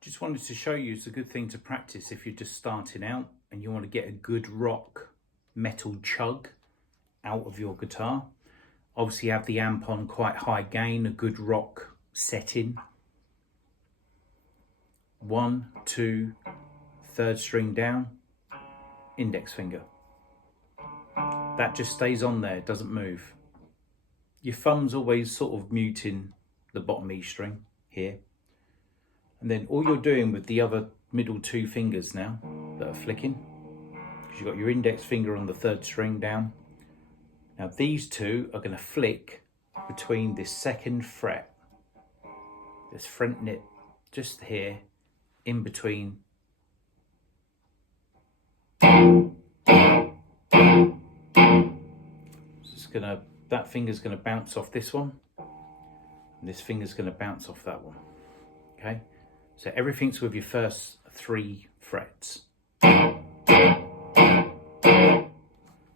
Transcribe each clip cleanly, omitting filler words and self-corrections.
Just wanted to show you it's a good thing to practice if you're just starting out and you want to get a good rock metal chug out of your guitar. Obviously have the amp on quite high gain, a good rock setting. 1, 2, third string down, index finger. That just stays on there, it doesn't move. Your thumb's always sort of muting the bottom E string here. And then all you're doing with the other middle 2 fingers now that are flicking, because you've got your index finger on the third string down. Now these 2 are going to flick between this 2nd fret, this front nip just here, in between. That finger's going to bounce off this one, and this finger's going to bounce off that one. Okay, so everything's with your first 3 frets.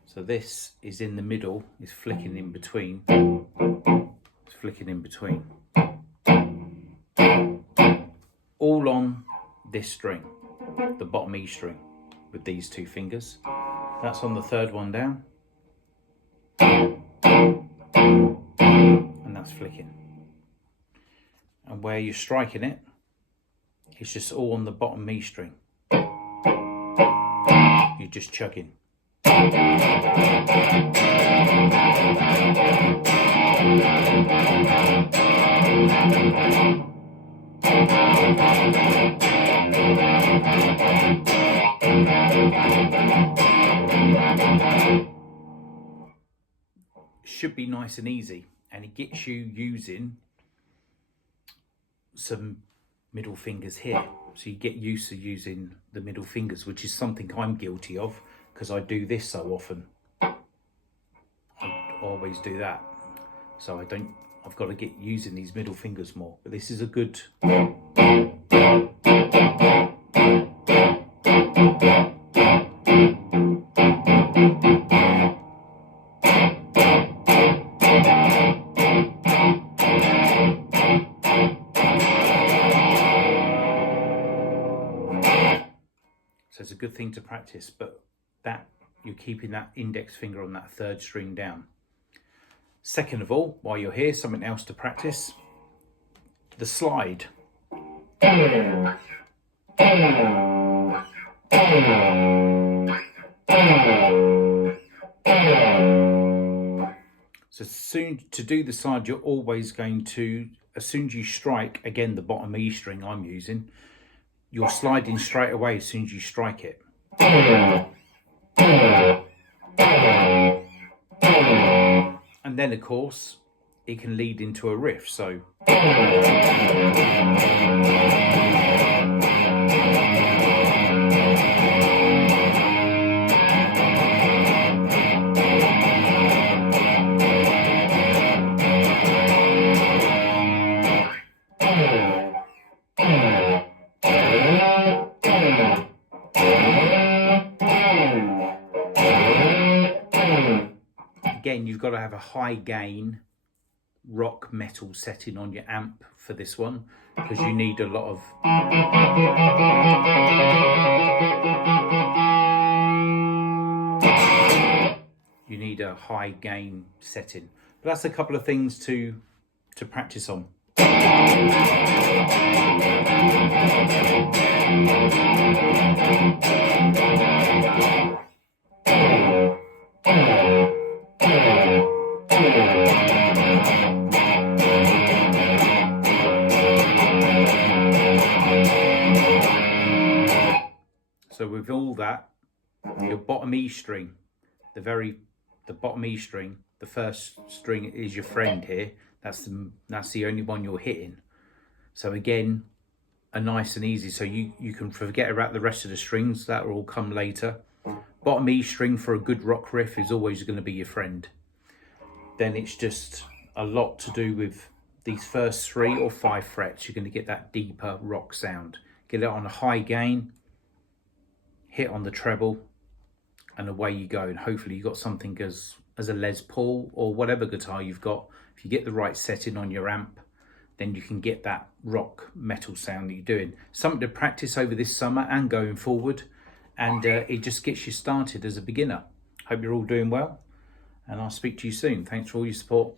So this is in the middle, is flicking in between. It's flicking in between. All on this string, the bottom E string, with these 2 fingers. That's on the 3rd one down. And that's flicking. And where you're striking it, it's just all on the bottom E string. You're just chugging. Should be nice and easy, and it gets you using some middle fingers here, so you get used to using the middle fingers, which is something I'm guilty of because I do this so often. I always do that, so I've got to get using these middle fingers more. But this is a good So it's a good thing to practice, but that you're keeping that index finger on that 3rd string down. Second of all, while you're here, something else to practice, the slide. So to do the slide, you're always going to, as soon as you strike, again, the bottom E string I'm using, you're sliding straight away as soon as you strike it. And then, of course, it can lead into a riff, so. Again, you've got to have a high gain rock metal setting on your amp for this one, because you need a lot of a high gain setting. But that's a couple of things to practice on. So with all that, your bottom E string, the bottom E string, the first string is your friend here. That's the only one you're hitting. So again, a nice and easy. So you can forget about the rest of the strings. That will all come later. Bottom E string for a good rock riff is always going to be your friend. Then it's just a lot to do with these first 3 or 5 frets, you're going to get that deeper rock sound. Get it on a high gain, hit on the treble, and away you go. And hopefully you've got something as a Les Paul or whatever guitar you've got. If you get the right setting on your amp, then you can get that rock metal sound that you're doing. Something to practice over this summer and going forward. And it just gets you started as a beginner. Hope you're all doing well. And I'll speak to you soon. Thanks for all your support.